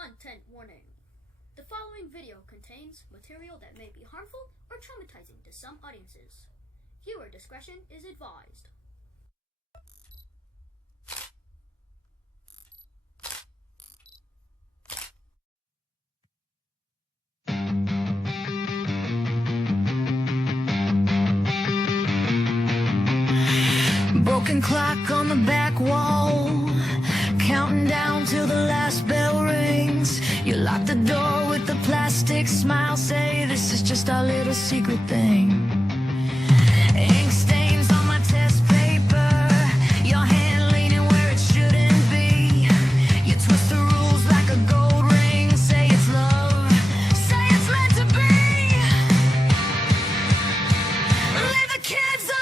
Content warning. The following video contains material that may be harmful or traumatizing to some audiences. Viewer discretion is advised. Broken clock on the back wall, counting down till the last bell rings. You lock the door with the plastic smile, say this is just our little secret thing. Ink stains on my test paper, your hand leaning where it shouldn't be. You twist the rules like a gold ring, say it's love, say it's meant to be. Leave the kids alone.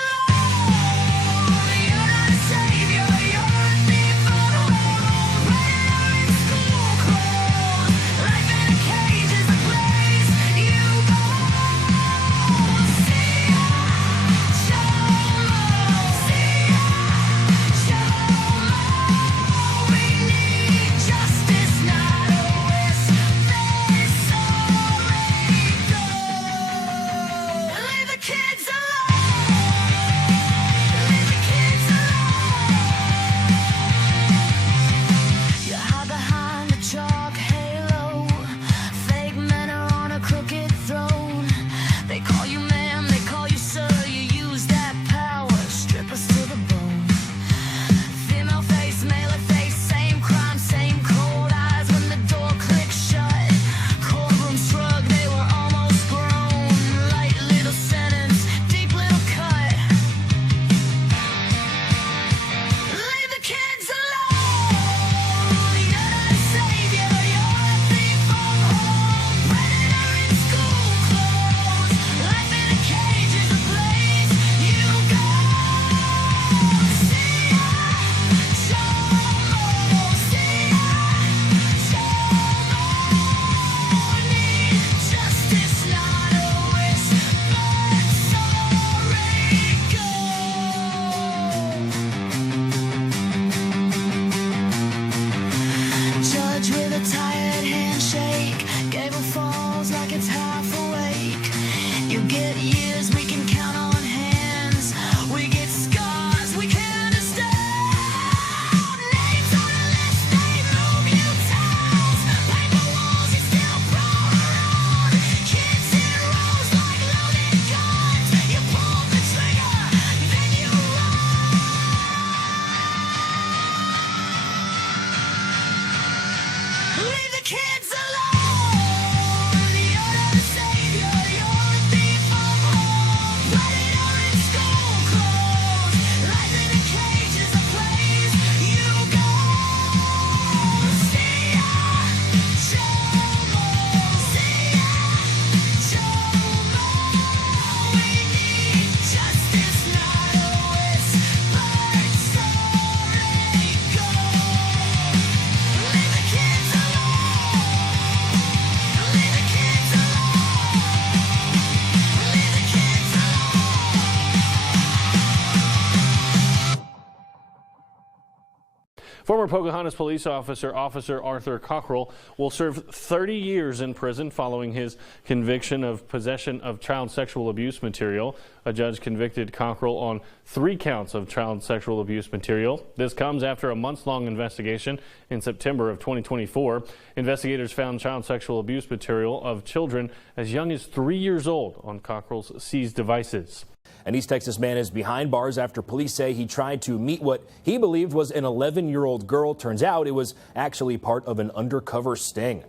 Former Pocahontas police officer Arthur Cockrell will serve 30 years in prison following his conviction of possession of child sexual abuse material. A judge convicted Cockrell on 3 counts of child sexual abuse material. This comes after a months-long investigation in September of 2024. Investigators found child sexual abuse material of children as young as 3 years old on Cockrell's seized devices. An East Texas man is behind bars after police say he tried to meet what he believed was an 11-year-old girl. Turns out it was actually part of an undercover sting.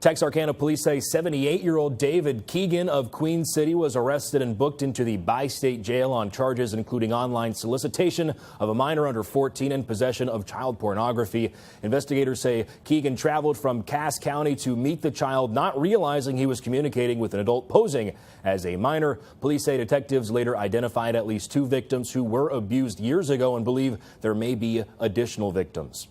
Texarkana police say 78-year-old David Keegan of Queen City was arrested and booked into the bi-state jail on charges including online solicitation of a minor under 14 and possession of child pornography. Investigators say Keegan traveled from Cass County to meet the child, not realizing he was communicating with an adult posing as a minor. Police say detectives later identified at least 2 victims who were abused years ago and believe there may be additional victims.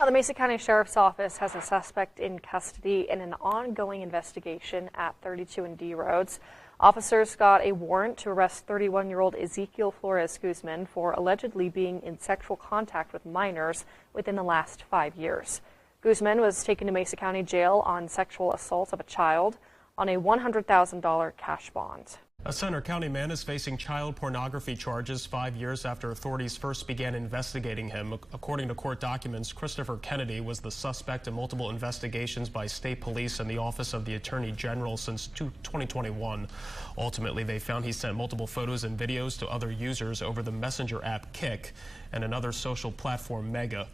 Now, the Mesa County Sheriff's Office has a suspect in custody in an ongoing investigation at 32 and D Roads. Officers got a warrant to arrest 31-year-old Ezekiel Flores Guzman for allegedly being in sexual contact with minors within the last 5 years. Guzman was taken to Mesa County Jail on sexual assault of a child on a $100,000 cash bond. A Center County man is facing child pornography charges 5 years after authorities first began investigating him. According to court documents, Christopher Kennedy was the suspect in multiple investigations by state police and the Office of the Attorney General since 2021. Ultimately, they found he sent multiple photos and videos to other users over the messenger app Kik and another social platform Mega.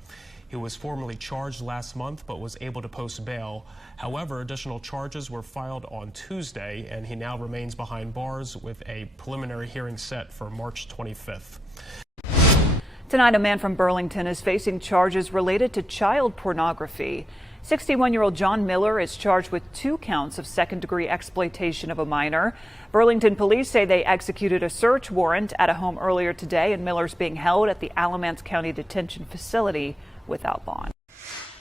He was formally charged last month but was able to post bail. However, additional charges were filed on Tuesday, and he now remains behind bars with a preliminary hearing set for March 25th. Tonight, a man from Burlington is facing charges related to child pornography. 61-year-old John Miller is charged with 2 counts of second-degree exploitation of a minor. Burlington police say they executed a search warrant at a home earlier today, and Miller's being held at the Alamance County Detention Facility without bond.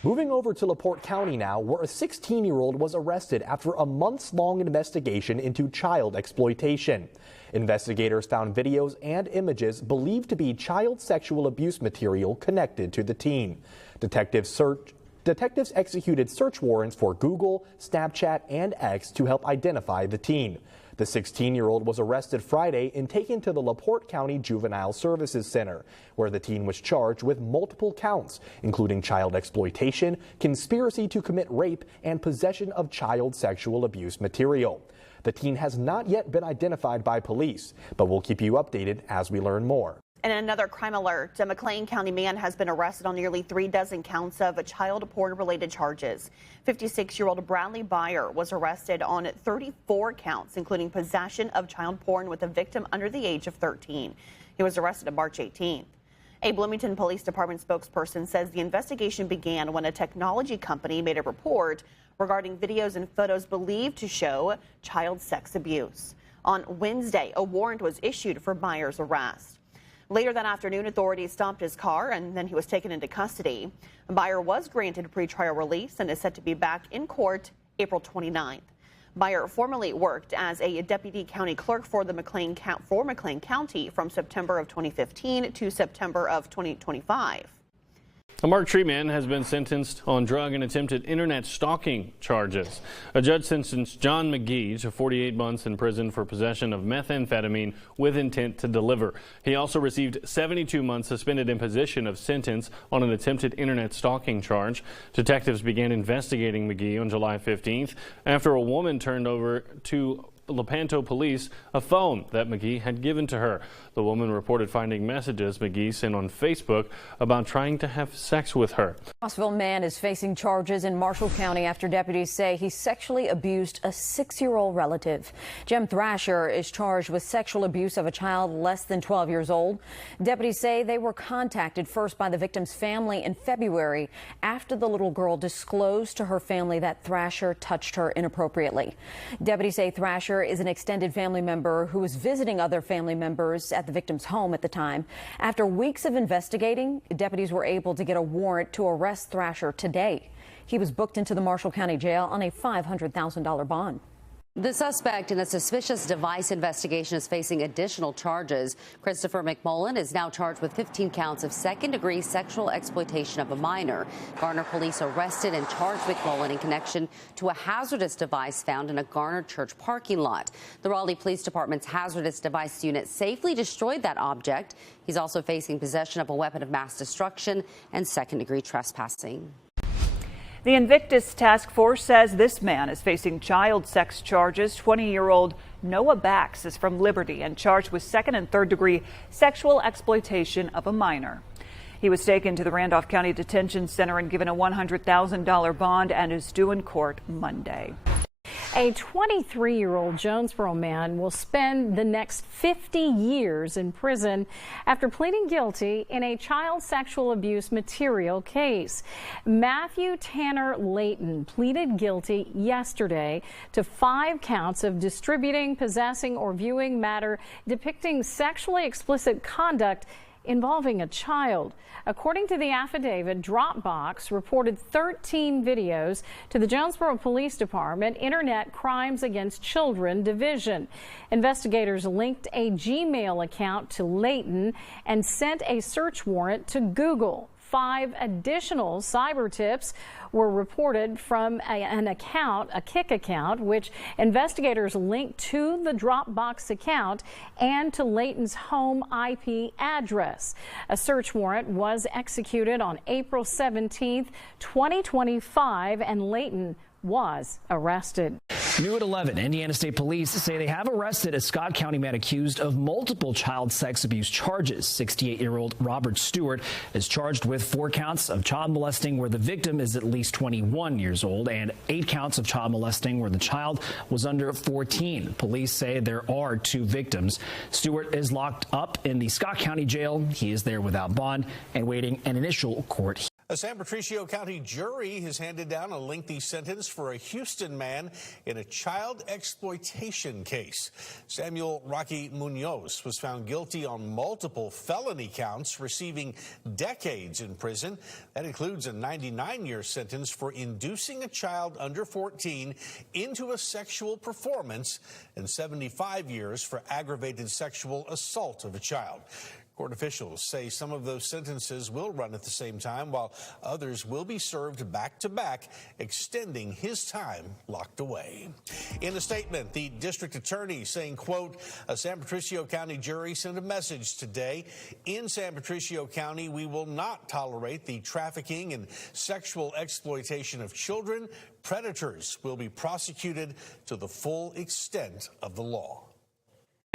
Moving over to LaPorte County now, where a 16-year-old was arrested after a months-long investigation into child exploitation. Investigators found videos and images believed to be child sexual abuse material connected to the teen. Detectives executed search warrants for Google, Snapchat, and X to help identify the teen. The 16-year-old was arrested Friday and taken to the LaPorte County Juvenile Services Center, where the teen was charged with multiple counts, including child exploitation, conspiracy to commit rape, and possession of child sexual abuse material. The teen has not yet been identified by police, but we'll keep you updated as we learn more. And another crime alert, a McLean County man has been arrested on nearly 3 dozen counts of child porn-related charges. 56-year-old Bradley Byer was arrested on 34 counts, including possession of child porn with a victim under the age of 13. He was arrested on March 18th. A Bloomington Police Department spokesperson says the investigation began when a technology company made a report regarding videos and photos believed to show child sex abuse. On Wednesday, a warrant was issued for Byer's arrest. Later that afternoon, authorities stopped his car and then he was taken into custody. Byer was granted pretrial release and is set to be back in court April 29th. Byer formerly worked as a deputy county clerk for McLean County from September of 2015 to September of 2025. A Mark Tree man has been sentenced on drug and attempted internet stalking charges. A judge sentenced John McGee to 48 months in prison for possession of methamphetamine with intent to deliver. He also received 72 months suspended imposition of sentence on an attempted internet stalking charge. Detectives began investigating McGee on July 15th after a woman turned over to Lepanto police a phone that McGee had given to her. The woman reported finding messages McGee sent on Facebook about trying to have sex with her. Rossville man is facing charges in Marshall County after deputies say he sexually abused a 6-year-old relative. Jem Thrasher is charged with sexual abuse of a child less than 12 years old. Deputies say they were contacted first by the victim's family in February after the little girl disclosed to her family that Thrasher touched her inappropriately. Deputies say Thrasher is an extended family member who was visiting other family members at the victim's home at the time. After weeks of investigating, deputies were able to get a warrant to arrest Thrasher today. He was booked into the Marshall County Jail on a $500,000 bond. The suspect in a suspicious device investigation is facing additional charges. Christopher McMullen is now charged with 15 counts of second-degree sexual exploitation of a minor. Garner police arrested and charged McMullen in connection to a hazardous device found in a Garner church parking lot. The Raleigh Police Department's hazardous device unit safely destroyed that object. He's also facing possession of a weapon of mass destruction and second-degree trespassing. The Invictus Task Force says this man is facing child sex charges. 20-year-old Noah Bax is from Liberty and charged with second and third degree sexual exploitation of a minor. He was taken to the Randolph County Detention Center and given a $100,000 bond and is due in court Monday. A 23-year-old Jonesboro man will spend the next 50 years in prison after pleading guilty in a child sexual abuse material case. Matthew Tanner Layton pleaded guilty yesterday to 5 counts of distributing, possessing, or viewing matter depicting sexually explicit conduct involving a child. According to the affidavit, Dropbox reported 13 videos to the Jonesboro Police Department Internet Crimes Against Children Division. Investigators linked a Gmail account to Layton and sent a search warrant to Google. 5 additional cyber tips were reported from a Kik account, which investigators linked to the Dropbox account and to Layton's home IP address. A search warrant was executed on April 17th, 2025, and Layton was arrested. New at 11, Indiana State Police say they have arrested a Scott County man accused of multiple child sex abuse charges. 68-year-old Robert Stewart is charged with 4 counts of child molesting where the victim is at least 21 years old and 8 counts of child molesting where the child was under 14. Police say there are 2 victims. Stewart is locked up in the Scott County jail. He is there without bond and waiting an initial court hearing. A San Patricio County jury has handed down a lengthy sentence for a Houston man in a child exploitation case. Samuel Rocky Munoz was found guilty on multiple felony counts, receiving decades in prison. That includes a 99-year sentence for inducing a child under 14 into a sexual performance and 75 years for aggravated sexual assault of a child. Court officials say some of those sentences will run at the same time, while others will be served back-to-back, extending his time locked away. In a statement, the district attorney saying, quote, a San Patricio County jury sent a message today. In San Patricio County, we will not tolerate the trafficking and sexual exploitation of children. Predators will be prosecuted to the full extent of the law.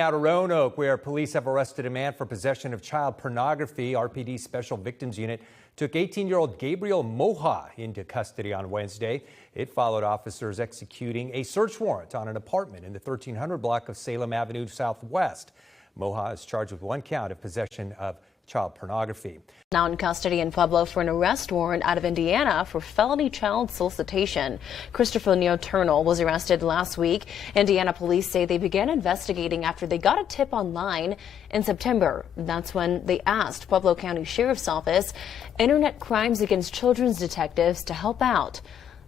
Now to Roanoke, where police have arrested a man for possession of child pornography. RPD Special Victims Unit took 18-year-old Gabriel Moja into custody on Wednesday. It followed officers executing a search warrant on an apartment in the 1300 block of Salem Avenue Southwest. Moja is charged with 1 count of possession of child pornography. Now in custody in Pueblo for an arrest warrant out of Indiana for felony child solicitation. Christopher Neoturnal was arrested last week. Indiana police say they began investigating after they got a tip online in September. That's when they asked Pueblo County Sheriff's Office Internet Crimes Against Children's detectives to help out.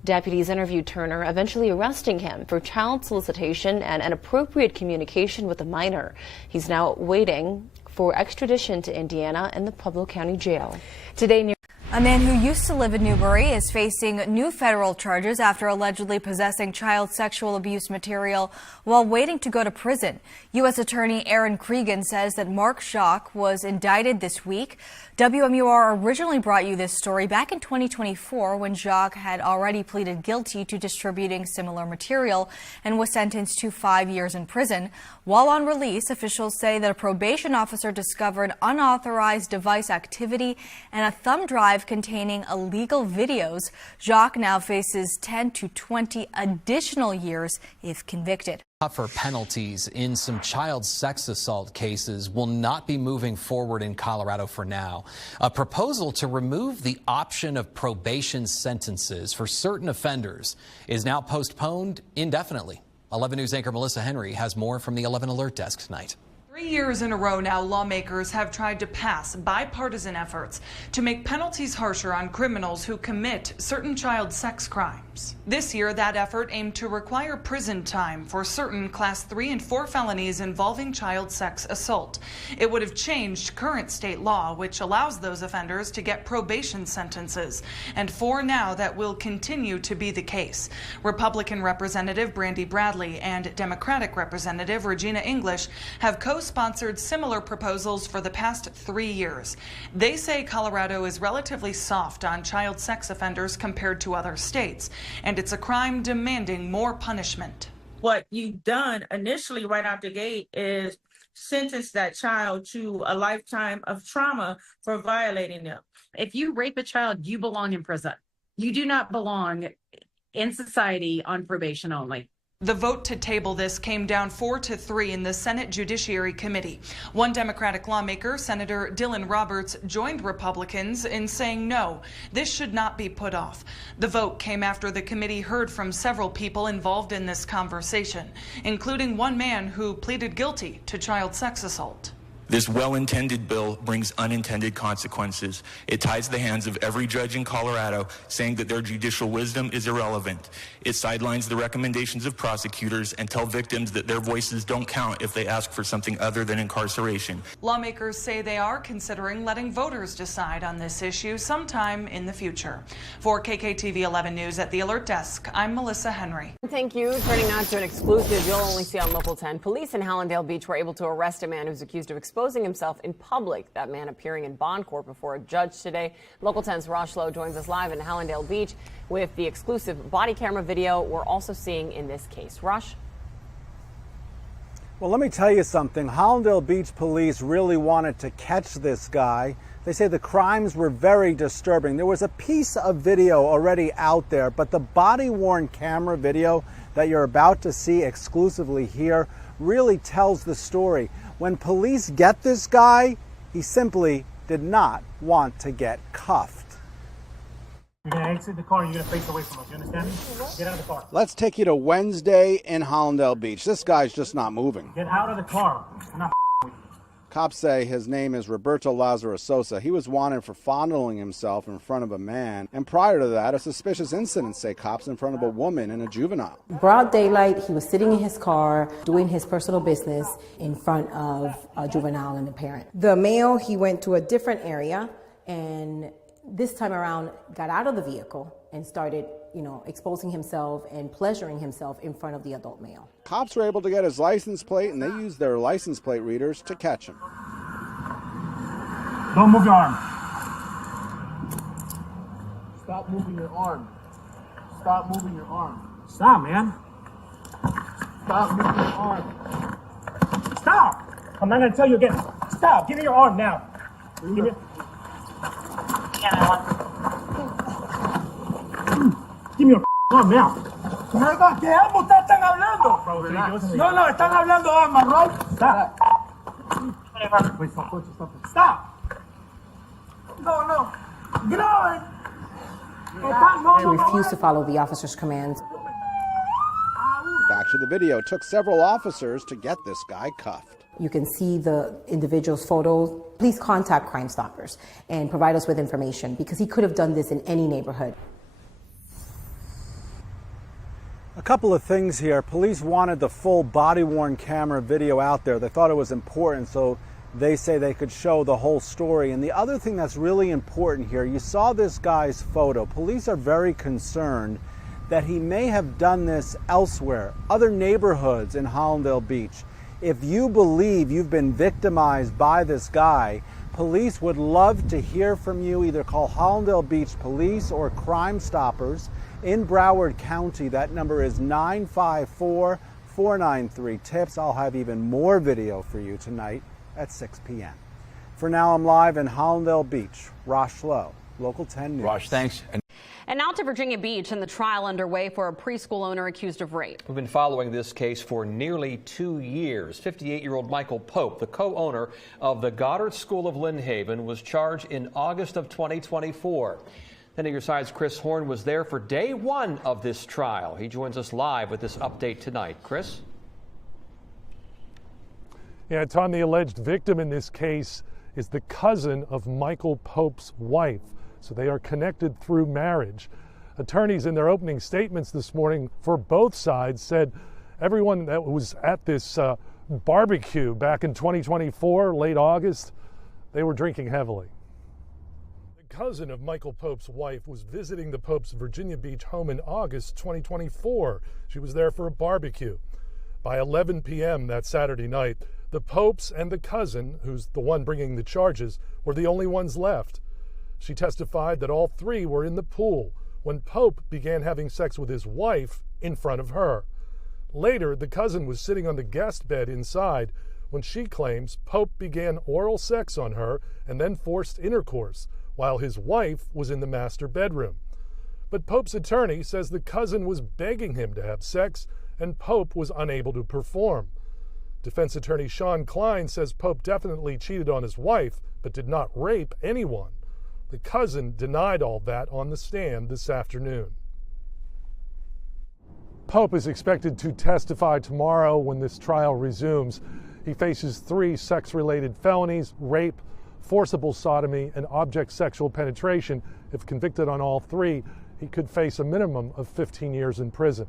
Deputies interviewed Turner, eventually arresting him for child solicitation and inappropriate communication with a minor. He's now waiting for extradition to Indiana in the Pueblo County Jail. Today, a man who used to live in Newbury is facing new federal charges after allegedly possessing child sexual abuse material while waiting to go to prison. U.S. Attorney Aaron Cregan says that Mark Jacques was indicted this week. WMUR originally brought you this story back in 2024 when Jacques had already pleaded guilty to distributing similar material and was sentenced to 5 years in prison. While on release, officials say that a probation officer discovered unauthorized device activity and a thumb drive containing illegal videos. Jacques now faces 10 to 20 additional years if convicted. Tougher penalties in some child sex assault cases will not be moving forward in Colorado for now. A proposal to remove the option of probation sentences for certain offenders is now postponed indefinitely. 11 News anchor Melissa Henry has more from the 11 Alert Desk tonight. 3 years in a row now, lawmakers have tried to pass bipartisan efforts to make penalties harsher on criminals who commit certain child sex crimes. This year, that effort aimed to require prison time for certain Class 3 and 4 felonies involving child sex assault. It would have changed current state law, which allows those offenders to get probation sentences. And for now, that will continue to be the case. Republican Representative Brandy Bradley and Democratic Representative Regina English have co-sponsored similar proposals for the past 3 years. They say Colorado is relatively soft on child sex offenders compared to other states, and it's a crime demanding more punishment. What you've done initially right out the gate is sentence that child to a lifetime of trauma for violating them. If you rape a child, you belong in prison. You do not belong in society on probation only. The vote to table this came down 4-3 in the Senate Judiciary Committee. One Democratic lawmaker, Senator Dylan Roberts, joined Republicans in saying no, this should not be put off. The vote came after the committee heard from several people involved in this conversation, including one man who pleaded guilty to child sex assault. This well-intended bill brings unintended consequences. It ties the hands of every judge in Colorado, saying that their judicial wisdom is irrelevant. It sidelines the recommendations of prosecutors and tell victims that their voices don't count if they ask for something other than incarceration. Lawmakers say they are considering letting voters decide on this issue sometime in the future. For KKTV 11 News at the Alert Desk, I'm Melissa Henry. Thank you. Turning now to an exclusive you'll only see on Local 10. Police in Hallandale Beach were able to arrest a man who's accused of exposing himself in public. That man appearing in bond court before a judge today. Local 10's Rosh Lowe joins us live in Hallandale Beach with the exclusive body camera video we're also seeing in this case. Rosh? Well, let me tell you something. Hallandale Beach police really wanted to catch this guy. They say the crimes were very disturbing. There was a piece of video already out there, but the body-worn camera video that you're about to see exclusively here really tells the story. When police get this guy, he simply did not want to get cuffed. You're going to exit the car and you're going to face away from us. You understand me? Get out of the car. Let's take you to Wednesday in Hallandale Beach. This guy's just not moving. Get out of the car. I'm not with you. Cops say his name is Roberto Lazarus Sosa. He was wanted for fondling himself in front of a man. And prior to that, a suspicious incident, say cops, in front of a woman and a juvenile. Broad daylight, he was sitting in his car doing his personal business in front of a juvenile and a parent. The male, he went to a different area and this time around got out of the vehicle and started, exposing himself and pleasuring himself in front of the adult male. Cops were able to get his license plate, and they used their license plate readers to catch him. Don't move your arm. Stop moving your arm. Stop moving your arm. Stop, man. Stop moving your arm. Stop! I'm not going to tell you again. Stop. Give me your arm now. Give me. Give me your arm now. ¿Qué arma ustedes están hablando? No, están hablando armas, right? Stop. Wait, stop. No. Get on. He refused to follow the officer's commands. Back to the video. It took several officers to get this guy cuffed. You can see the individual's photos. Please contact Crime Stoppers and provide us with information because he could have done this in any neighborhood. A couple of things here. Police wanted the full body-worn camera video out there. They thought it was important, so they say they could show the whole story. And the other thing that's really important here, you saw this guy's photo. Police are very concerned that he may have done this elsewhere, other neighborhoods in Hallandale Beach. If you believe you've been victimized by this guy, police would love to hear from you. Either call Hallandale Beach Police or Crime Stoppers in Broward County. That number is 954-493-TIPS. I'll have even more video for you tonight at 6 p.m. For now, I'm live in Hallandale Beach. Rosh Lowe, Local 10 News. Rosh, thanks. And now to Virginia Beach and the trial underway for a preschool owner accused of rape. We've been following this case for nearly 2 years. 58-year-old Michael Pope, the co-owner of the Goddard School of Lynn Haven, was charged in August of 2024. Then at your side's Chris Horn was there for day one of this trial. He joins us live with this update tonight. Chris? Yeah, Tom, the alleged victim in this case is the cousin of Michael Pope's wife. So they are connected through marriage. Attorneys in their opening statements this morning for both sides said everyone that was at this barbecue back in 2024, late August, they were drinking heavily. The cousin of Michael Pope's wife was visiting the Pope's Virginia Beach home in August 2024. She was there for a barbecue. By 11 p.m. that Saturday night, the Popes and the cousin, who's the one bringing the charges, were the only ones left. She testified that all three were in the pool when Pope began having sex with his wife in front of her. Later, the cousin was sitting on the guest bed inside when she claims Pope began oral sex on her and then forced intercourse, while his wife was in the master bedroom. But Pope's attorney says the cousin was begging him to have sex and Pope was unable to perform. Defense attorney Sean Klein says Pope definitely cheated on his wife, but did not rape anyone. The cousin denied all that on the stand this afternoon. Pope is expected to testify tomorrow when this trial resumes. He faces 3 sex-related felonies: rape, forcible sodomy, and object sexual penetration. If convicted on all 3, he could face a minimum of 15 years in prison.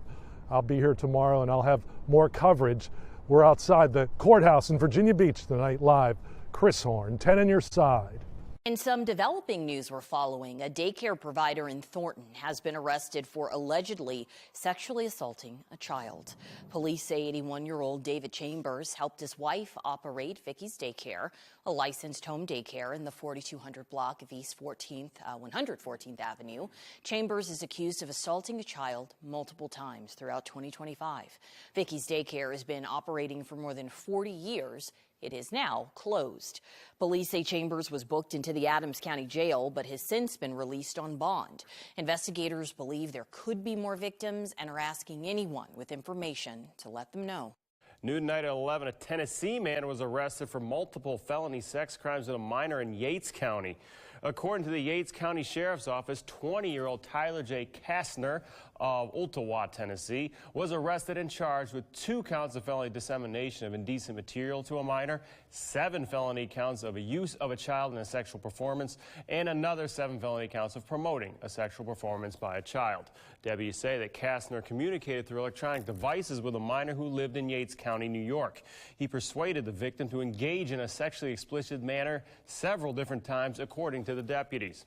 I'll be here tomorrow and I'll have more coverage. We're outside the courthouse in Virginia Beach tonight live. Chris Horn, 10 on your side. In some developing news we're following, a daycare provider in Thornton has been arrested for allegedly sexually assaulting a child. Police say 81-year-old David Chambers helped his wife operate Vicky's Daycare, a licensed home daycare in the 4200 block of East 114th Avenue. Chambers is accused of assaulting a child multiple times throughout 2025. Vicky's Daycare has been operating for more than 40 years. It is now closed. Police say Chambers was booked into the Adams County Jail, but has since been released on bond. Investigators believe there could be more victims and are asking anyone with information to let them know. New tonight at 11, a Tennessee man was arrested for multiple felony sex crimes with a minor in Yates County. According to the Yates County Sheriff's Office, 20-year-old Tyler J. Kastner of Ottawa, Tennessee, was arrested and charged with 2 counts of felony dissemination of indecent material to a minor, 7 felony counts of use of a child in a sexual performance, and another 7 felony counts of promoting a sexual performance by a child. Deputies say that Kastner communicated through electronic devices with a minor who lived in Yates County, New York. He persuaded the victim to engage in a sexually explicit manner several different times, according to the deputies.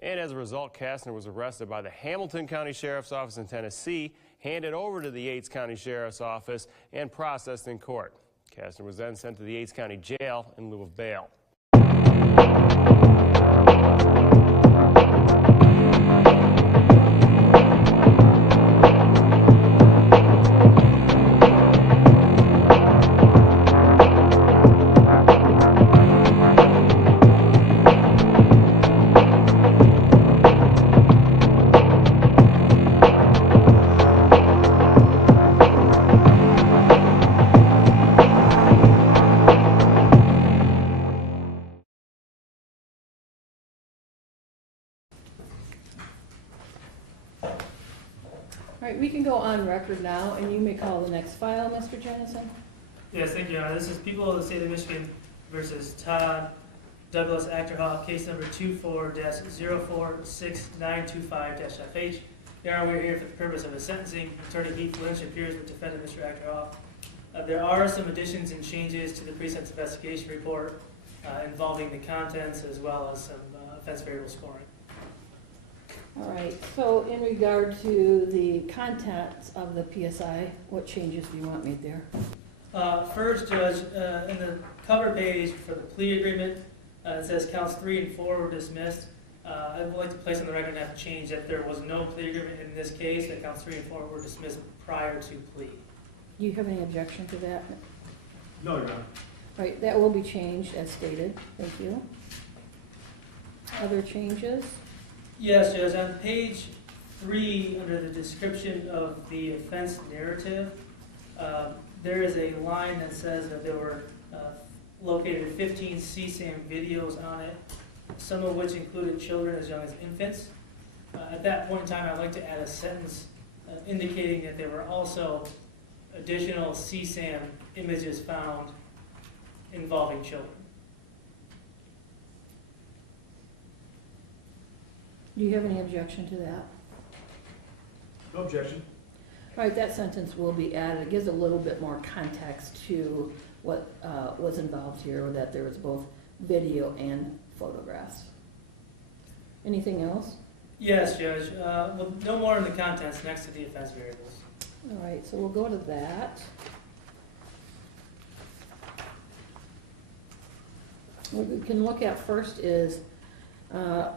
And as a result, Kastner was arrested by the Hamilton County Sheriff's Office in Tennessee, handed over to the Yates County Sheriff's Office, and processed in court. Kastner was then sent to the Yates County Jail in lieu of bail. All right, we can go on record now, and you may call the next file, Mr. Jennison. Yes, thank you. This is People of the State of Michigan versus Todd Douglas Achterhoff, case number 24-046925-FH. We're here for the purpose of a sentencing. Attorney Heath Lynch appears with defendant Mr. Achterhoff. There are some additions and changes to the pre-sentence investigation report involving the contents as well as some offense variable scoring. All right, so in regard to the contents of the PSI, what changes do you want made there? First, Judge, in the cover page for the plea agreement, it says counts 3 and 4 were dismissed. I would like to place on the record that change that there was no plea agreement in this case, that counts 3 and 4 were dismissed prior to plea. Do you have any objection to that? No, Your Honor. All right, that will be changed as stated. Thank you. Other changes? Yes, Judge. On page 3, under the description of the offense narrative, there is a line that says that there were located 15 CSAM videos on it, some of which included children as young as infants. At that point in time, I'd like to add a sentence indicating that there were also additional CSAM images found involving children. Do you have any objection to that? No objection. All right, that sentence will be added. It gives a little bit more context to what was involved here, that there was both video and photographs. Anything else? Yes, Judge. Well, no more in the contents next to the offense variables. All right, so we'll go to that. What we can look at first is count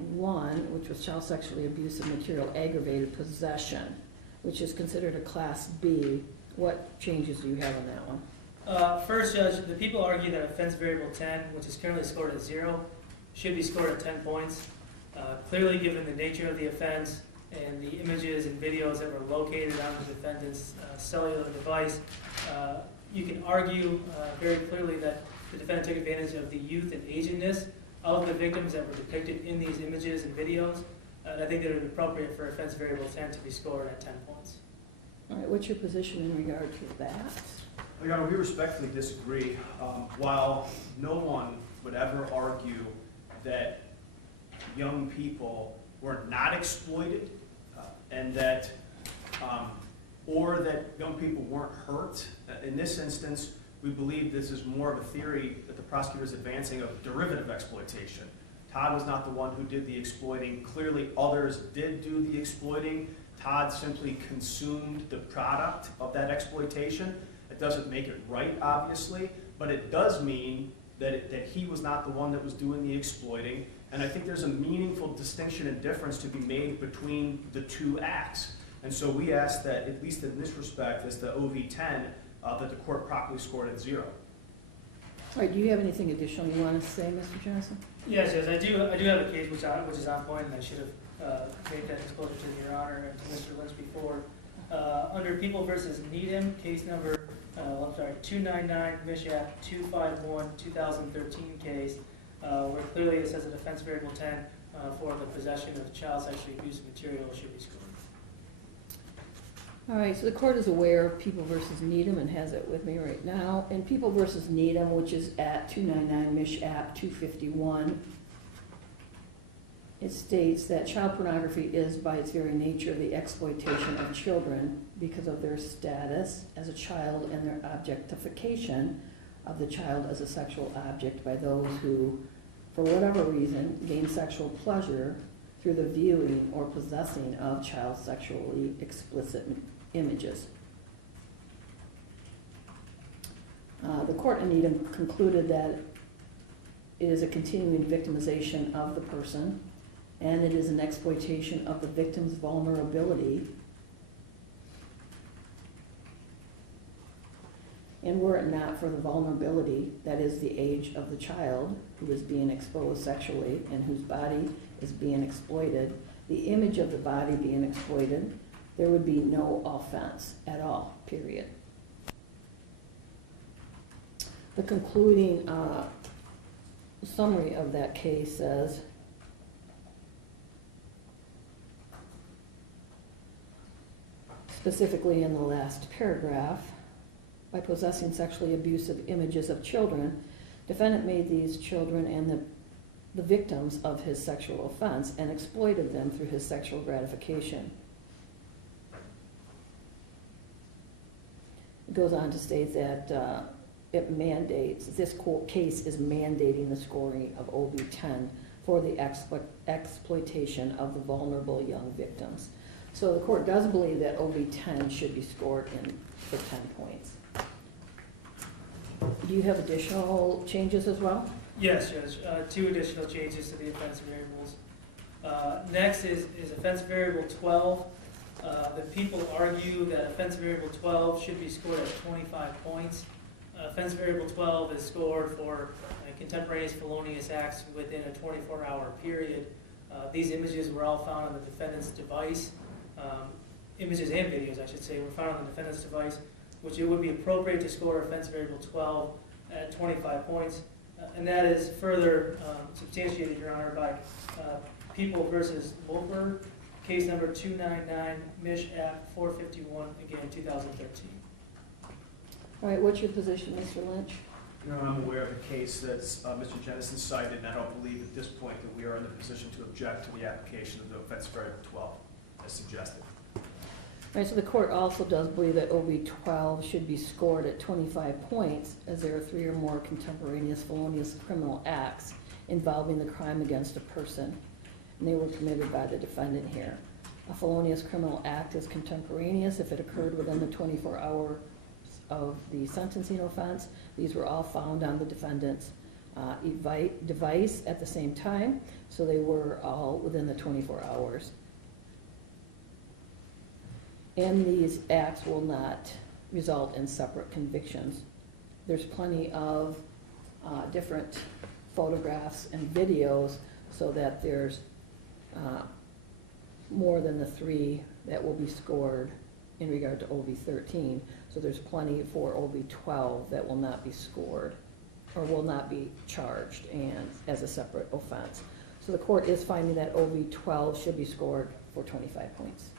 1, which was child sexually abusive material aggravated possession, which is considered a Class B. What changes do you have on that one? First, Judge, the people argue that offense variable 10, which is currently scored at 0, should be scored at 10 points. Clearly, given the nature of the offense and the images and videos that were located on the defendant's cellular device, you can argue very clearly that the defendant took advantage of the youth and agedness of the victims that were depicted in these images and videos. And I think that it would be appropriate for offense variable 10 to be scored at 10 points. All right, what's your position in regard to that? Your Honor, we respectfully disagree. While no one would ever argue that young people were not exploited and that, or that young people weren't hurt, in this instance, we believe this is more of a theory that the prosecutor is advancing of derivative exploitation. Todd was not the one who did the exploiting. Clearly, others did do the exploiting. Todd simply consumed the product of that exploitation. It doesn't make it right, obviously, but it does mean that he was not the one that was doing the exploiting. And I think there's a meaningful distinction and difference to be made between the two acts. And so we ask that, at least in this respect, as the OV10, that the court properly scored at 0. All right, do you have anything additional you want to say, Mr. Johnson? Yes, I do have a case which is on point, and I should have made that disclosure to Your Honor and to Mr. Lynch before. Under People versus Needham, case number 299 Mishap 251 2013 case, where clearly it says that offense variable 10 for the possession of child sexually abusive material should be scored. All right, so the court is aware of People versus Needham and has it with me right now. And People versus Needham, which is at 299 Mishap 251, it states that child pornography is, by its very nature, the exploitation of children because of their status as a child and their objectification of the child as a sexual object by those who, for whatever reason, gain sexual pleasure through the viewing or possessing of child sexually explicit images. The court in Needham concluded that it is a continuing victimization of the person, and it is an exploitation of the victim's vulnerability. And were it not for the vulnerability, that is the age of the child who is being exposed sexually and whose body is being exploited, the image of the body being exploited, there would be no offense at all, period. The concluding summary of that case says, specifically in the last paragraph, by possessing sexually abusive images of children, defendant made these children and the victims of his sexual offense and exploited them through his sexual gratification. It goes on to state that it mandates, this case is mandating the scoring of OB10 for the exploitation of the vulnerable young victims. So the court does believe that OB10 should be scored for 10 points. Do you have additional changes as well? Yes, Judge. 2 additional changes to the offense variables. Next is offense variable 12. The people argue that offense variable 12 should be scored at 25 points. Offense variable 12 is scored for contemporaneous felonious acts within a 24-hour period. These images were all found on the defendant's device. Images and videos, I should say, were found on the defendant's device, which it would be appropriate to score offense variable 12 at 25 points. And that is further substantiated, Your Honor, by People versus Wolper, case number 299, Mish Act 451, again, 2013. All right, what's your position, Mr. Lynch? Your Honor, I'm aware of a case that Mr. Jennison cited, and I don't believe at this point that we are in the position to object to the application of the offense variable 12, as suggested. All right, so the court also does believe that OB12 should be scored at 25 points, as there are 3 or more contemporaneous felonious criminal acts involving the crime against a person, and they were committed by the defendant here. A felonious criminal act is contemporaneous if it occurred within the 24 hours of the sentencing offense. These were all found on the defendant's device at the same time, so they were all within the 24 hours. And these acts will not result in separate convictions. There's plenty of different photographs and videos so that there's more than the 3 that will be scored in regard to OB13. So there's plenty for OB12 that will not be scored or will not be charged and as a separate offense. So the court is finding that OB12 should be scored for 25 points.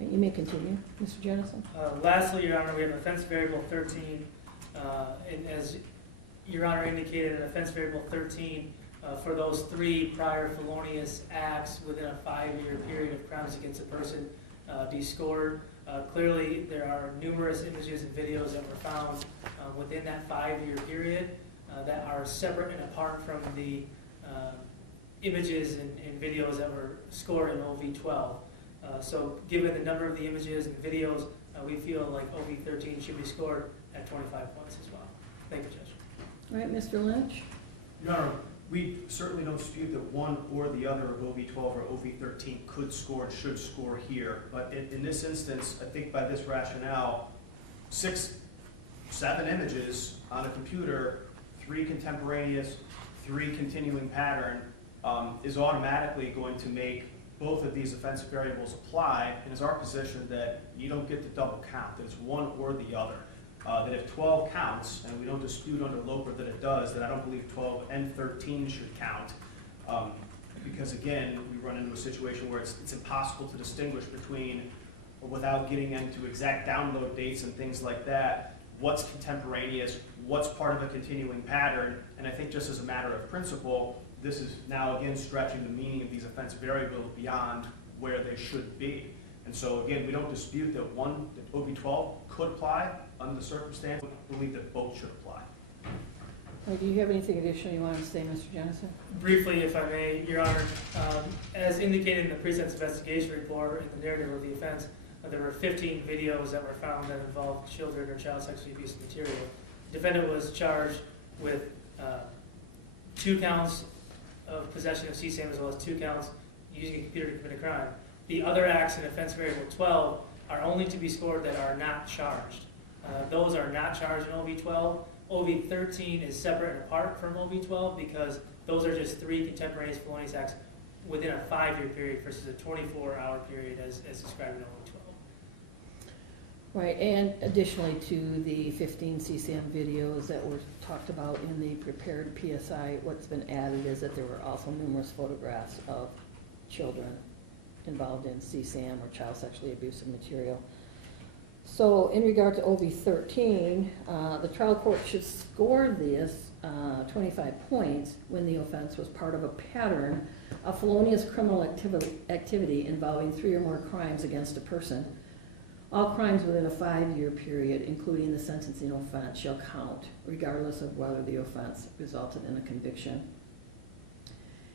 You may continue, Mr. Jennison. Lastly, Your Honor, we have offense variable 13. And as Your Honor indicated, an offense variable 13 for those 3 prior felonious acts within a 5-year period of crimes against a person be scored. Clearly, there are numerous images and videos that were found within that 5-year period that are separate and apart from the images and videos that were scored in OV-12. So given the number of the images and videos, we feel like OV-13 should be scored at 25 points as well. Thank you, Judge. All right, Mr. Lynch. Your Honor, we certainly don't dispute that one or the other of OV-12 or OV-13 could score and should score here. But in this instance, I think by this rationale, 6, 7 images on a computer, 3 contemporaneous, 3 continuing pattern, is automatically going to make both of these offense variables apply. And it's our position that you don't get the double count, that it's one or the other. That if 12 counts, and we don't dispute under Loper that it does, then I don't believe 12 and 13 should count. Because again, we run into a situation where it's impossible to distinguish between, without getting into exact download dates and things like that, what's contemporaneous, what's part of a continuing pattern. And I think just as a matter of principle, this is now again stretching the meaning of these offense variables beyond where they should be. And so again, we don't dispute that that OV-12 could apply under the circumstance. We believe that both should apply. Do you have anything additional you want to say, Mr. Jennison? Briefly, if I may, Your Honor, as indicated in the pre-sentence investigation report and the narrative of the offense, there were 15 videos that were found that involved children or child sexually abuse material. The defendant was charged with 2 counts of possession of CSAM as well as 2 counts using a computer to commit a crime. The other acts in offense variable 12 are only to be scored that are not charged. Those are not charged in OV-12. OV-13 is separate and apart from OV-12 because those are just 3 contemporaneous felonious acts within a 5-year period versus a 24-hour period as described in OV-12. Right, and additionally to the 15 CSAM videos that were talked about in the prepared PSI, what's been added is that there were also numerous photographs of children involved in CSAM or child sexually abusive material. So in regard to OV-13, the trial court should score this 25 points when the offense was part of a pattern of felonious criminal activity involving 3 or more crimes against a person. All crimes within a 5-year period, including the sentencing offense, shall count, regardless of whether the offense resulted in a conviction.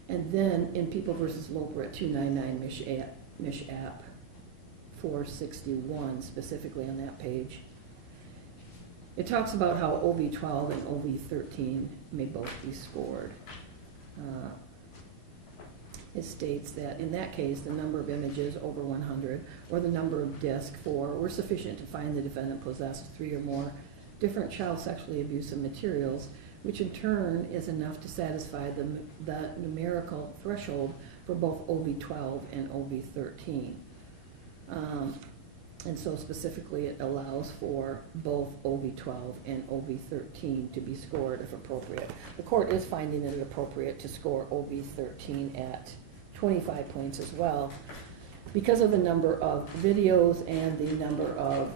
And then in People v. Loper at 299 MISH-App 461, specifically on that page, it talks about how OV-12 and OV-13 may both be scored. It states that in that case, the number of images over 100 or the number of disc 4 were sufficient to find the defendant possessed 3 or more different child sexually abusive materials, which in turn is enough to satisfy the numerical threshold for both OV-12 and OV-13. And so specifically it allows for both OV-12 and OV-13 to be scored if appropriate. The court is finding it appropriate to score OV-13 at 25 points as well because of the number of videos and the number of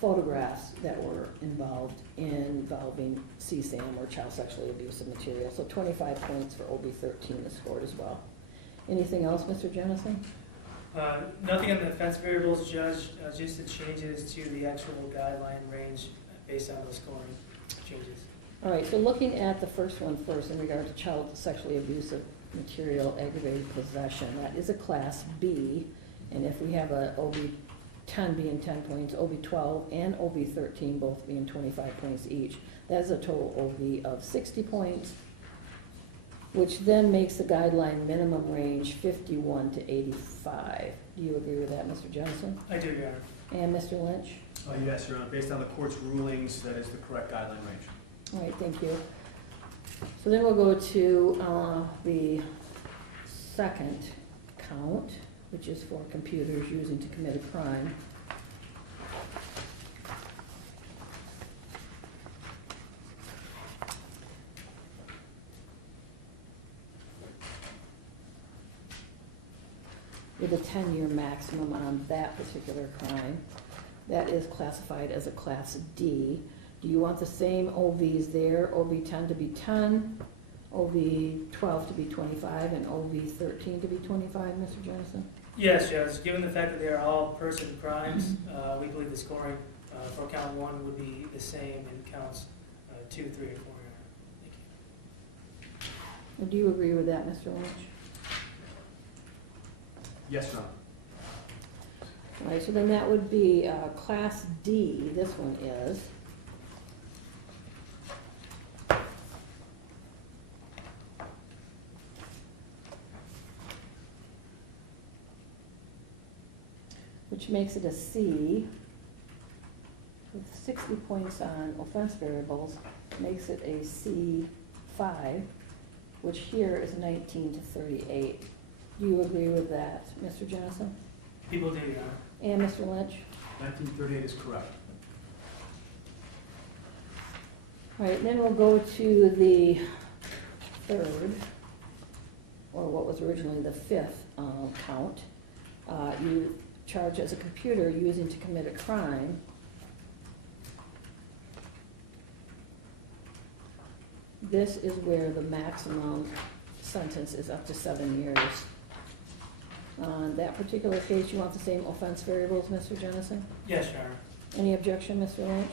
photographs that were involving CSAM or child sexually abusive material. So 25 points for OV-13 is scored as well. Anything else, Mr. Jennison? Nothing on the offense variables, Judge, just the changes to the actual guideline range based on those scoring changes. All right, so looking at the first one first in regard to child sexually abusive material aggravated possession, that is a class B, and if we have a OV-10 being 10 points, OV-12 and OV-13 both being 25 points each, that's a total OV of 60 points, which then makes the guideline minimum range 51 to 85. Do you agree with that, Mr. Johnson? I do, Your Honor. And Mr. Lynch? Yes, Your Honor. Based on the court's rulings, that is the correct guideline range. All right, thank you. So then we'll go to the second count, which is for computers using to commit a crime. with a 10-year maximum on that particular crime. That is classified as a Class D. Do you want the same OVs there, OV 10 to be 10, OV 12 to be 25, and OV 13 to be 25, Mr. Jennison? Yes, Judge. Given the fact that they are all person crimes, we believe the scoring for count 1 would be the same in counts 2, 3, and 4. Thank you. Do you agree with that, Mr. Lynch? Yes, Your Honor. All right, so then that would be Class D, this one is. Which makes it a C, with 60 points on offense variables, makes it a C5, which here is 19 to 38. Do you agree with that, Mr. Jennison? People do, Your Honor. And Mr. Lynch? 1938 is correct. All right, then we'll go to the third, or what was originally the fifth count. You charge as a computer using to commit a crime. This is where the maximum sentence is up to 7 years. On that particular case, you want the same offense variables, Mr. Jennison? Yes, Your Honor. Any objection, Mr. Lynch?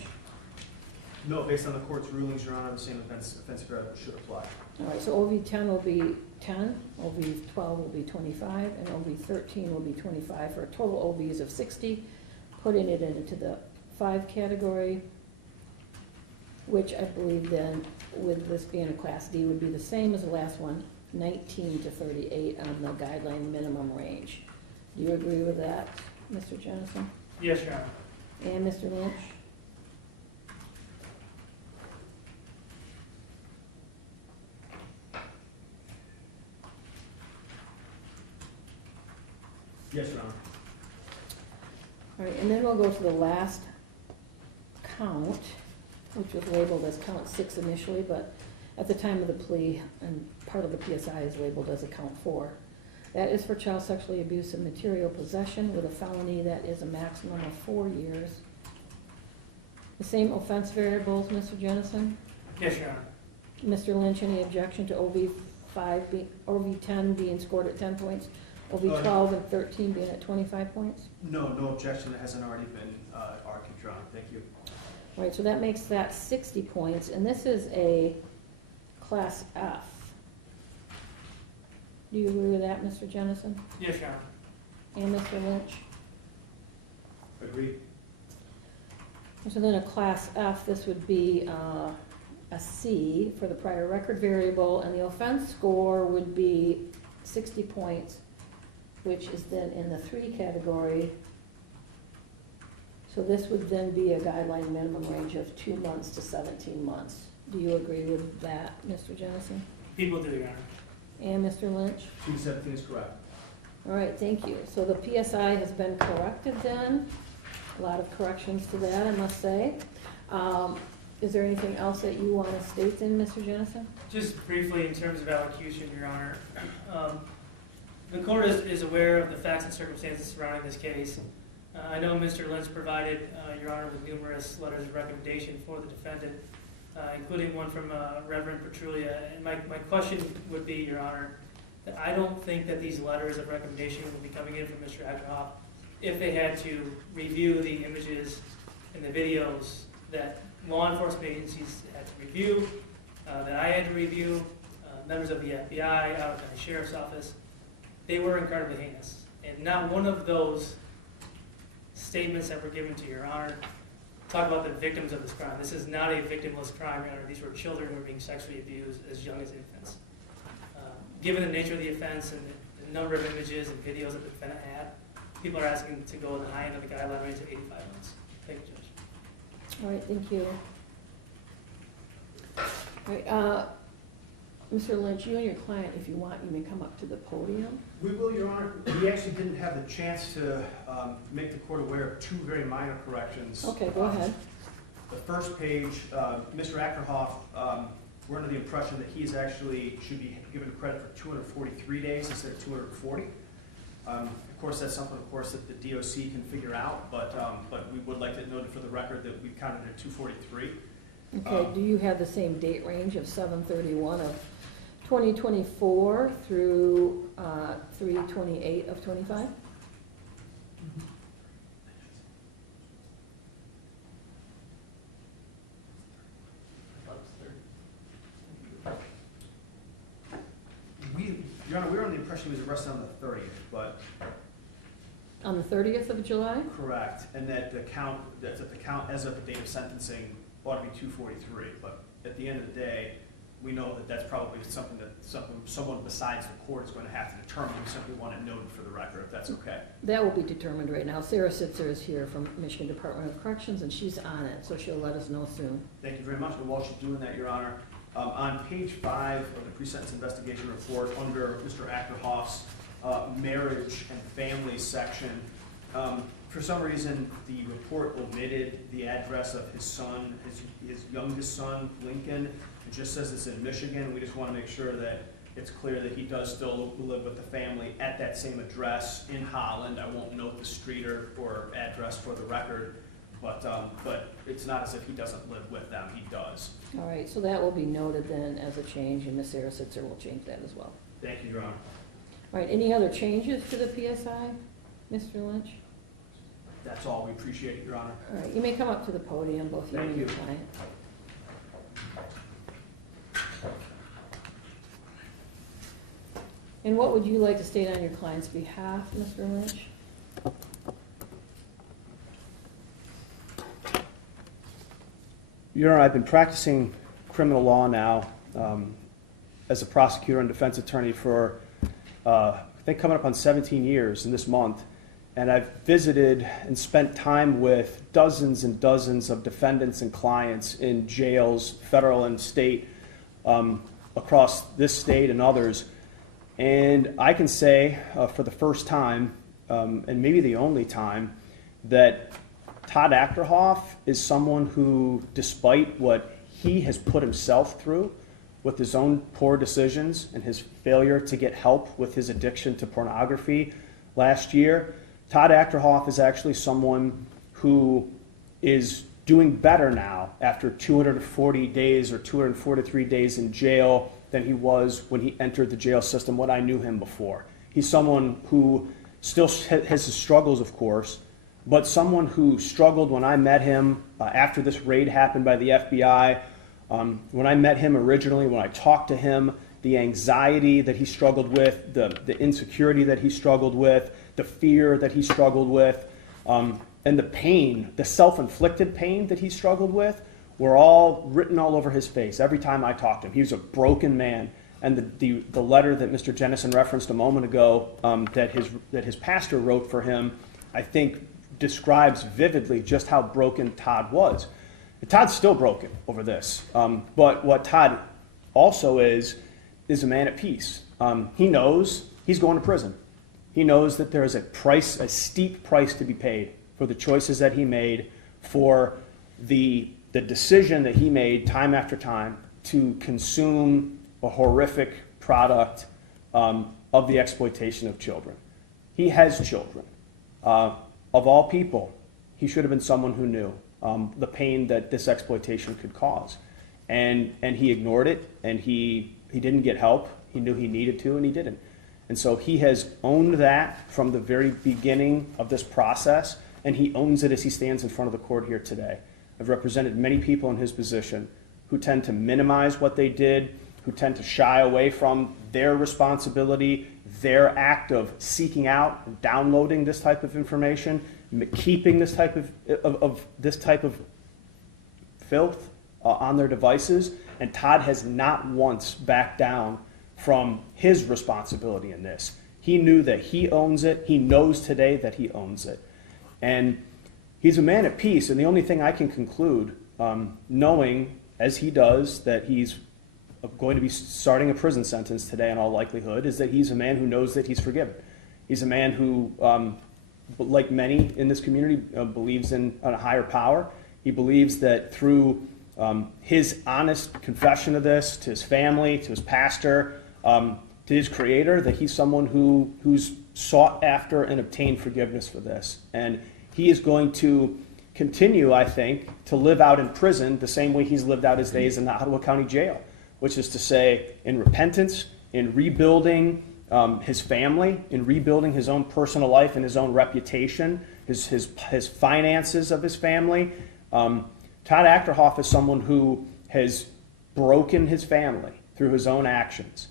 No, based on the court's rulings, Your Honor, the same offense variable should apply. All right, so OV 10 will be 10, OV 12 will be 25, and OV 13 will be 25, for a total OVs of 60, putting it into the 5 category, which I believe then, with this being a Class D, would be the same as the last one, 19 to 38 on the guideline minimum range. Do you agree with that, Mr. Jennison? Yes, Your Honor. And Mr. Lynch? Yes, Your Honor. All right, and then we'll go to the last count, which was labeled as count 6 initially, but at the time of the plea, and part of the PSI is labeled as a count 4. That is for child sexually abuse and material possession with a felony that is a maximum of 4 years. The same offense variables, Mr. Jennison? Yes, Your Honor. Mr. Lynch, any objection to OV 10 being scored at 10 points, OV 12 and 13 being at 25 points? No objection. That hasn't already been argued, Your Honor. Thank you. All right, so that makes that 60 points, and this is a Class F. Do you agree with that, Mr. Jennison? Yes, Your Honor. And Mr. Lynch? Agreed. So then a Class F, this would be a C for the prior record variable, and the offense score would be 60 points, which is then in the 3 category. So this would then be a guideline minimum range of 2 months to 17 months. Do you agree with that, Mr. Jennison? People do, Your Honor. And Mr. Lynch? 217 is correct. All right, thank you. So the PSI has been corrected then. A lot of corrections to that, I must say. Is there anything else that you want to state then, Mr. Jennison? Just briefly, in terms of allocution, Your Honor, the court is aware of the facts and circumstances surrounding this case. I know Mr. Lynch provided Your Honor with numerous letters of recommendation for the defendant, including one from Reverend Petrulia. And my question would be, Your Honor, that I don't think that these letters of recommendation would be coming in from Mr. Ackerhoff if they had to review the images and the videos that law enforcement agencies had to review, that I had to review, members of the FBI, out of the Sheriff's Office. They were incredibly heinous. And not one of those statements that were given to Your Honor talk about the victims of this crime. This is not a victimless crime, Your Honor. These were children who were being sexually abused as young as infants. Given the nature of the offense and the number of images and videos that the defendant had, people are asking to go to the high end of the guideline range of 85 months. Thank you, Judge. All right, thank you. All right, Mr. Lynch, you and your client, if you want, you may come up to the podium. We will, Your Honor. We actually didn't have the chance to make the court aware of 2 very minor corrections. Okay, go ahead. The first page, Mr. Ackerhoff, we're under the impression that he is actually should be given credit for 243 days instead of 240. Of course, that's something, of course, that the DOC can figure out, but we would like to note for the record that we counted at 243. Okay, do you have the same date range of 7/31 of 2024 through 3/28 of 25? Your Honor, we were under the impression he was arrested on the 30th, but. On the 30th of July? Correct, and that the count as of the date of sentencing ought to be 243, but at the end of the day, we know that that's probably something that someone besides the court is going to have to determine. We simply want it noted for the record, if that's okay. That will be determined right now. Sarah Sitzer is here from Michigan Department of Corrections, and she's on it, so she'll let us know soon. Thank you very much, and while she's doing that, Your Honor, on page 5 of the pre-sentence investigation report, under Mr. Achterhoff's marriage and family section, for some reason, the report omitted the address of his son, his youngest son, Lincoln. It just says it's in Michigan. We just want to make sure that it's clear that he does still live with the family at that same address in Holland. I won't note the street or address for the record, but it's not as if he doesn't live with them. He does. All right, so that will be noted then as a change, and Ms. Sarah Sitzer will change that as well. Thank you, Your Honor. All right, any other changes to the PSI, Mr. Lynch? That's all. We appreciate it, Your Honor. All right, you may come up to the podium, both you and your Thank you. client. And what would you like to state on your client's behalf, Mr. Lynch? Your Honor, I've been practicing criminal law now as a prosecutor and defense attorney for, I think, coming up on 17 years in this month. And I've visited and spent time with dozens and dozens of defendants and clients in jails, federal and state, across this state and others. And I can say for the first time, and maybe the only time, that Todd Achterhoff is someone who, despite what he has put himself through with his own poor decisions and his failure to get help with his addiction to pornography last year, Todd Achterhoff is actually someone who is doing better now after 240 days or 243 days in jail than he was when he entered the jail system when I knew him before. He's someone who still has his struggles, of course, but someone who struggled when I met him after this raid happened by the FBI. When I met him originally, when I talked to him, the anxiety that he struggled with, the insecurity that he struggled with, the fear that he struggled with, and the pain, the self-inflicted pain that he struggled with, were all written all over his face every time I talked to him. He was a broken man. And the letter that Mr. Jennison referenced a moment ago that his pastor wrote for him, I think describes vividly just how broken Todd was. And Todd's still broken over this. But what Todd also is a man at peace. He knows he's going to prison. He knows that there is a steep price to be paid for the choices that he made, for the decision that he made time after time to consume a horrific product of the exploitation of children. He has children. Of all people, he should have been someone who knew the pain that this exploitation could cause. And he ignored it, and he didn't get help. He knew he needed to, and he didn't. And so he has owned that from the very beginning of this process, and he owns it as he stands in front of the court here today. I've represented many people in his position who tend to minimize what they did, who tend to shy away from their responsibility, their act of seeking out and downloading this type of information, keeping this type of filth on their devices. And Todd has not once backed down from his responsibility in this. He knew that he owns it. He knows today that he owns it. And he's a man at peace. And the only thing I can conclude, knowing, as he does, that he's going to be starting a prison sentence today in all likelihood, is that he's a man who knows that he's forgiven. He's a man who, like many in this community, believes in a higher power. He believes that through his honest confession of this to his family, to his pastor, to his creator that he's someone who's sought after and obtained forgiveness for this. And he is going to continue, I think, to live out in prison the same way he's lived out his days in the Ottawa County Jail, which is to say in repentance, in rebuilding his family, in rebuilding his own personal life and his own reputation, his finances of his family. Todd Achterhoff is someone who has broken his family through his own actions.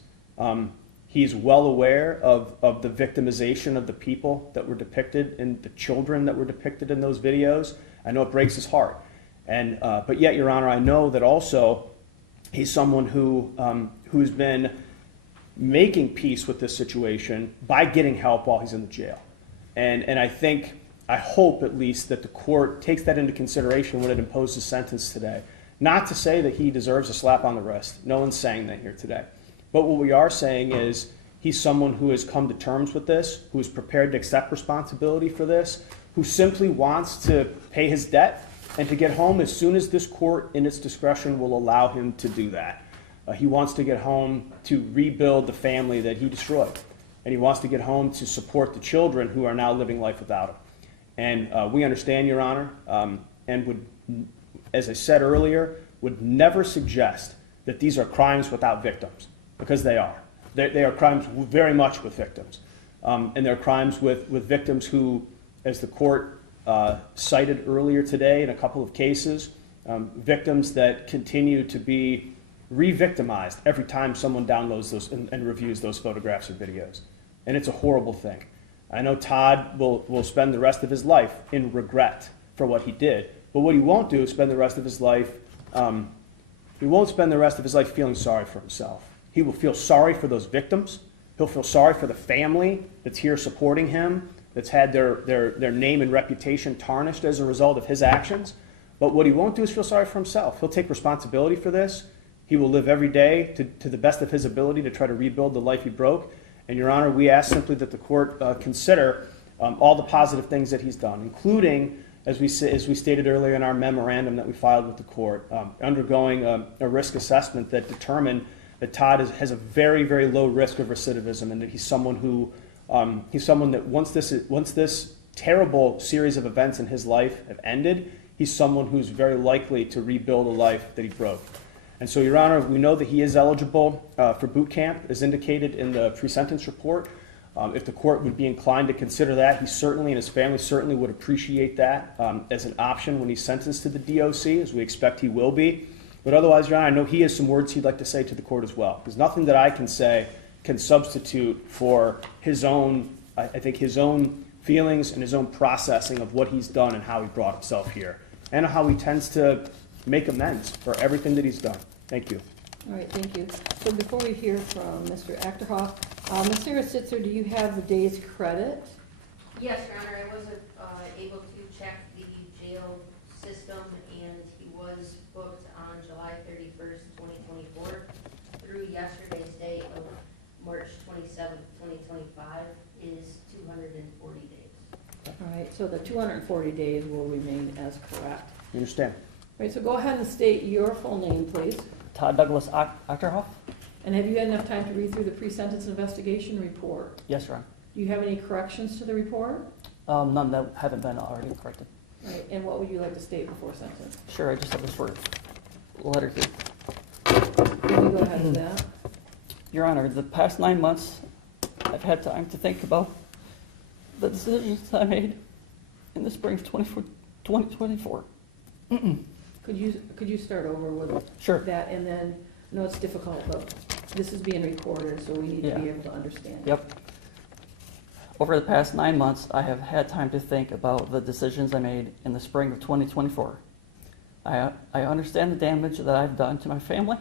He's well aware of the victimization of the people that were depicted and the children that were depicted in those videos. I know it breaks his heart. But yet, Your Honor, I know that also he's someone who's been making peace with this situation by getting help while he's in the jail. And I hope at least that the court takes that into consideration when it imposes sentence today. Not to say that he deserves a slap on the wrist. No one's saying that here today. But what we are saying is he's someone who has come to terms with this, who is prepared to accept responsibility for this, who simply wants to pay his debt and to get home as soon as this court in its discretion will allow him to do that. He wants to get home to rebuild the family that he destroyed. And he wants to get home to support the children who are now living life without him. And we understand, Your Honor, and would, as I said earlier, would never suggest that these are crimes without victims, because they are. They are crimes very much with victims. And they're crimes with victims who, as the court cited earlier today in a couple of cases, victims that continue to be re-victimized every time someone downloads those and reviews those photographs or videos. And it's a horrible thing. I know Todd will spend the rest of his life in regret for what he did, but what he won't do is spend the rest of his life, he won't spend the rest of his life feeling sorry for himself. He will feel sorry for those victims. He'll feel sorry for the family that's here supporting him, that's had their name and reputation tarnished as a result of his actions. But what he won't do is feel sorry for himself. He'll take responsibility for this. He will live every day to the best of his ability to try to rebuild the life he broke. And, Your Honor, we ask simply that the court consider all the positive things that he's done, including, as we stated earlier in our memorandum that we filed with the court, undergoing a risk assessment that determined that Todd has a very, very low risk of recidivism, and that he's someone that once this terrible series of events in his life have ended, he's someone who's very likely to rebuild a life that he broke. And so, Your Honor, we know that he is eligible for boot camp, as indicated in the pre-sentence report. If the court would be inclined to consider that, he certainly and his family certainly would appreciate that as an option when he's sentenced to the DOC, as we expect he will be. But otherwise, Your Honor, I know he has some words he'd like to say to the court as well. There's nothing that I can say can substitute for his own, I think, his own feelings and his own processing of what he's done and how he brought himself here, and how he tends to make amends for everything that he's done. Thank you. All right, thank you. So before we hear from Mr. Achterhoff, Ms. Sarah Sitzer, do you have the day's credit? Yes, Your Honor, I was able to check the jail system, and he was booked on July 31st, 2024 through yesterday's date of March 27th, 2025 is 240 days. All right, so the 240 days will remain as correct. You understand? All right, so go ahead and state your full name, please. Todd Douglas Achterhoff. And have you had enough time to read through the pre-sentence investigation report? Yes, Your Honor. Do you have any corrections to the report? None that haven't been already corrected. All right, and what would you like to state before sentence? Sure, I just have this word letter here. Can you go ahead with that? Your Honor, the past 9 months, I've had time to think about the decisions I made in the spring of 2024. Could you start over with Sure. that, and then, I know it's difficult, but this is being recorded, so we need to be able to understand. Yep. Over the past 9 months, I have had time to think about the decisions I made in the spring of 2024. I understand the damage that I've done to my family,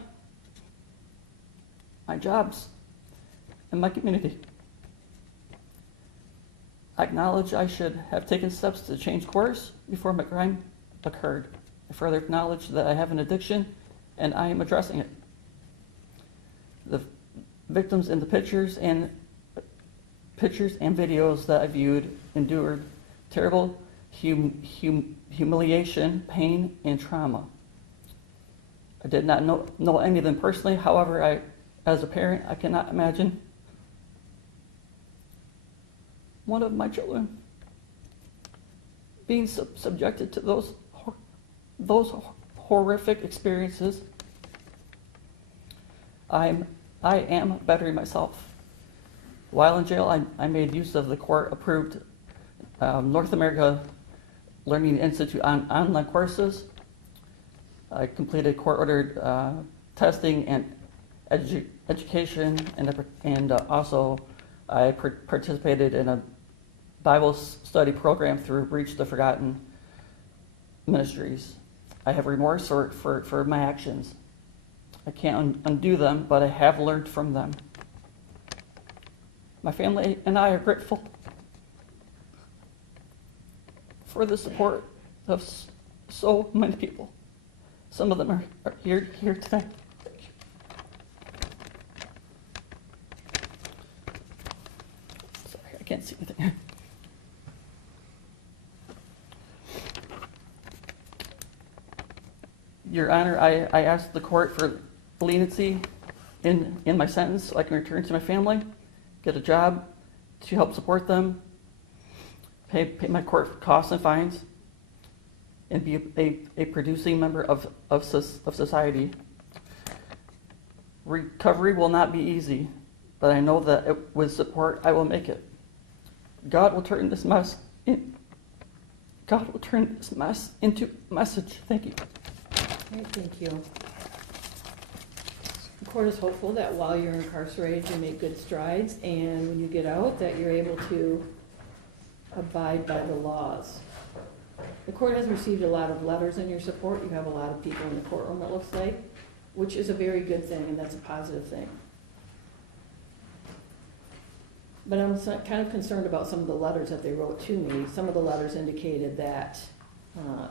my jobs, and my community. I acknowledge I should have taken steps to change course before my crime occurred. I further acknowledge that I have an addiction, and I am addressing it. The victims in the pictures and videos that I viewed endured terrible humiliation, pain, and trauma. I did not know any of them personally. However, as a parent, I cannot imagine one of my children being subjected to those horrific experiences, I am bettering myself. While in jail, I made use of the court-approved North America Learning Institute online courses. I completed court-ordered testing and education, and also I participated in a Bible study program through Reach the Forgotten Ministries. I have remorse for my actions. I can't undo them, but I have learned from them. My family and I are grateful for the support of so many people. Some of them are here today. Thank you. Sorry, I can't see anything. Your Honor, I asked the court for leniency in my sentence so I can return to my family, get a job to help support them, pay my court costs and fines, and be a producing member of society. Recovery will not be easy, but I know that with support, I will make it. God will turn this mess into a message. Thank you. Great, thank you. The court is hopeful that while you're incarcerated, you make good strides, and when you get out, that you're able to abide by the laws. The court has received a lot of letters in your support. You have a lot of people in the courtroom, it looks like, which is a very good thing, and that's a positive thing. But I'm kind of concerned about some of the letters that they wrote to me. Some of the letters indicated that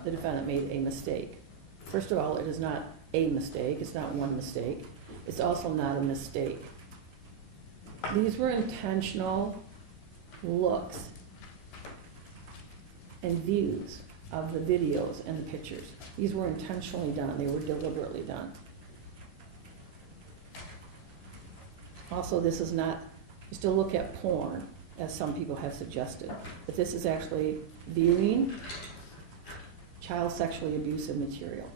the defendant made a mistake. First of all, it is not a mistake. It's not one mistake. It's also not a mistake. These were intentional looks and views of the videos and the pictures. These were intentionally done. They were deliberately done. Also, this is not just to look at porn, as some people have suggested, but this is actually viewing child sexually abusive material,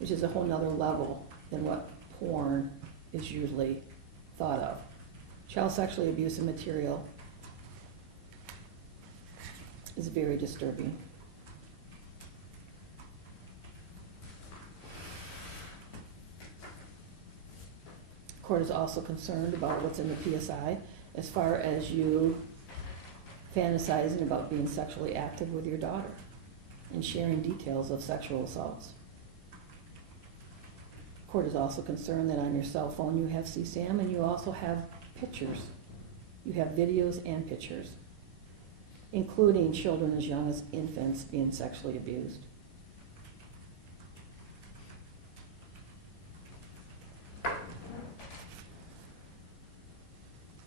which is a whole nother level than what porn is usually thought of. Child sexually abusive material is very disturbing. The court is also concerned about what's in the PSI as far as you fantasizing about being sexually active with your daughter and sharing details of sexual assaults. The court is also concerned that on your cell phone you have CSAM and you also have pictures. You have videos and pictures, including children as young as infants being sexually abused.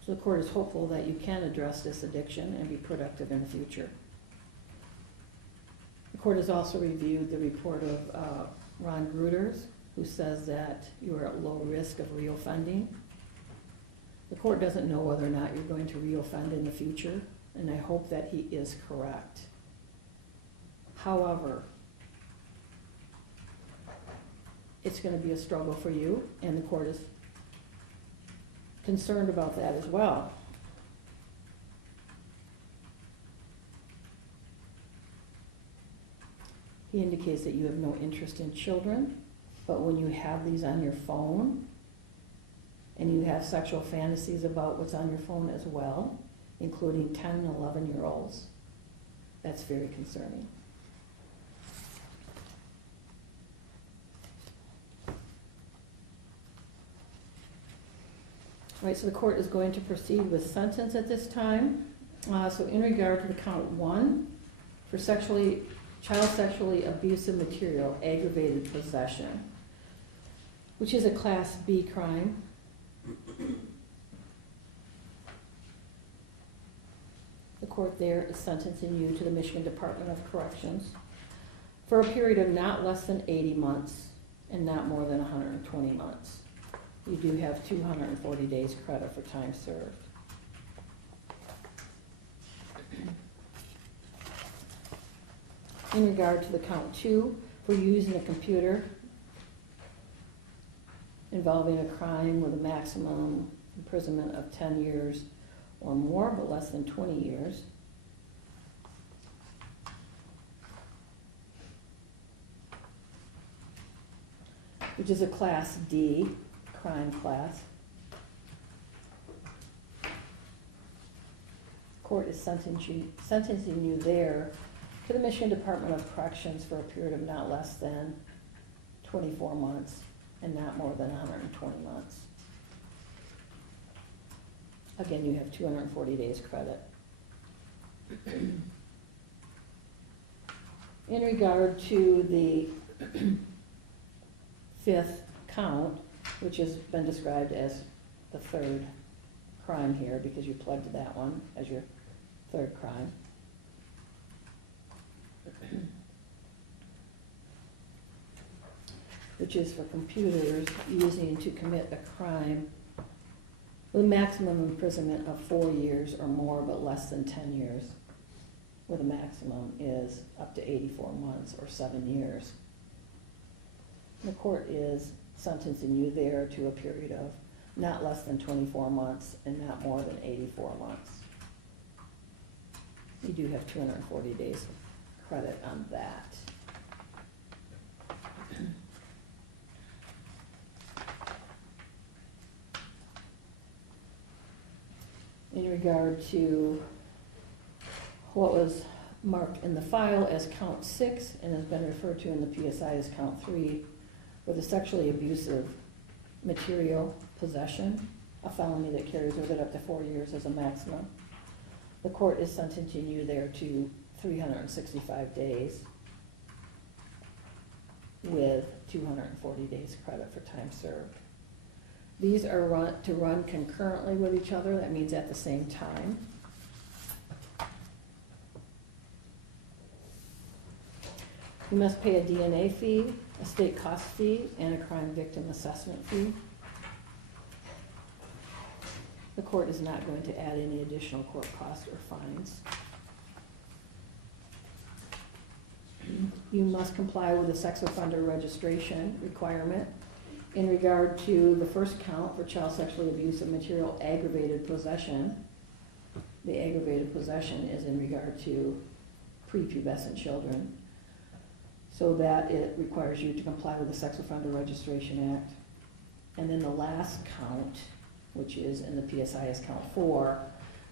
So the court is hopeful that you can address this addiction and be productive in the future. The court has also reviewed the report of Ron Gruters, who says that you are at low risk of reoffending. The court doesn't know whether or not you're going to reoffend in the future, and I hope that he is correct. However, it's going to be a struggle for you, and the court is concerned about that as well. He indicates that you have no interest in children, but when you have these on your phone, and you have sexual fantasies about what's on your phone as well, including 10 and 11-year-olds, that's very concerning. All right, so the court is going to proceed with sentence at this time. So in regard to the count 1, for child sexually abusive material, aggravated possession, which is a Class B crime. The court there is sentencing you to the Michigan Department of Corrections for a period of not less than 80 months and not more than 120 months. You do have 240 days credit for time served. In regard to the count 2, for using a computer involving a crime with a maximum imprisonment of 10 years or more, but less than 20 years. Which is a Class D crime class. Court is sentencing you there to the Michigan Department of Corrections for a period of not less than 24 months and not more than 120 months. Again, you have 240 days credit. In regard to the 5th count, which has been described as the 3rd crime here because you pled to that one as your 3rd crime. Which is for computers using to commit a crime with a maximum imprisonment of 4 years or more, but less than 10 years, where the maximum is up to 84 months or 7 years. The court is sentencing you there to a period of not less than 24 months and not more than 84 months. You do have 240 days credit on that. In regard to what was marked in the file as count 6 and has been referred to in the PSI as count 3, with a sexually abusive material possession, a felony that carries with it up to 4 years as a maximum. The court is sentencing you there to 365 days with 240 days credit for time served. These are to run concurrently with each other. That means at the same time. You must pay a DNA fee, a state cost fee, and a crime victim assessment fee. The court is not going to add any additional court costs or fines. You must comply with the sex offender registration requirement. In regard to the first count for child sexually abusive material aggravated possession, the aggravated possession is in regard to prepubescent children, so that it requires you to comply with the Sex Offender Registration Act. And then the last count, which is in the PSI as count 4,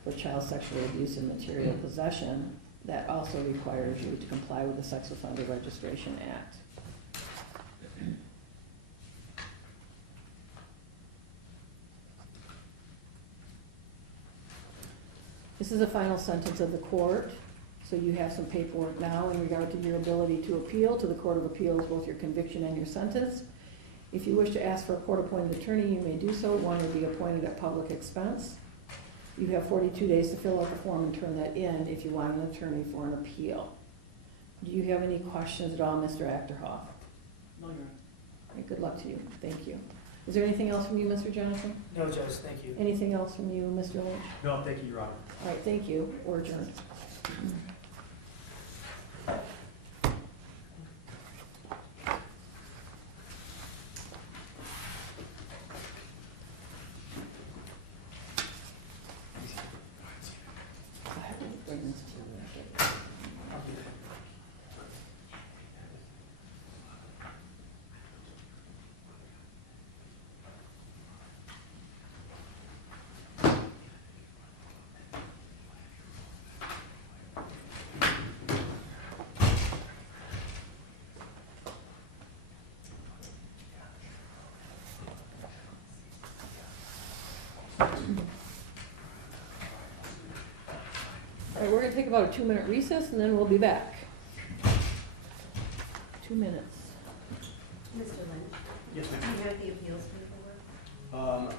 for child sexually abusive material possession, that also requires you to comply with the Sex Offender Registration Act. This is the final sentence of the court, so you have some paperwork now in regard to your ability to appeal to the Court of Appeals, both your conviction and your sentence. If you wish to ask for a court-appointed attorney, you may do so. One will be appointed at public expense. You have 42 days to fill out the form and turn that in if you want an attorney for an appeal. Do you have any questions at all, Mr. Achterhoff? No, Your Honor. Okay, good luck to you. Thank you. Is there anything else from you, Mr. Johnson? No, Judge, thank you. Anything else from you, Mr. Lynch? No, thank you, Your Honor. All right, thank you. We're adjourned. All right, we're going to take about a 2-minute recess and then we'll be back. 2 minutes. Mr. Lynch? Yes, ma'am. Do you have the appeals paperwork?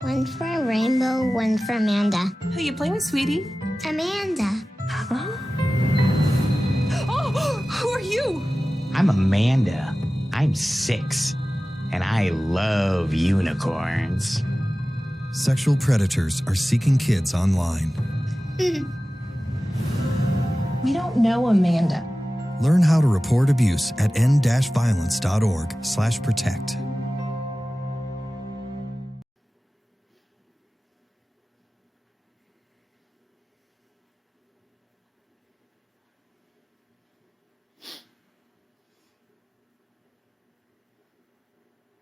One for Rainbow, one for Amanda. Who you playing with, sweetie? Amanda. Oh, who are you? I'm Amanda. I'm 6, and I love unicorns. Sexual predators are seeking kids online. We don't know Amanda. Learn how to report abuse at end-violence.org/protect.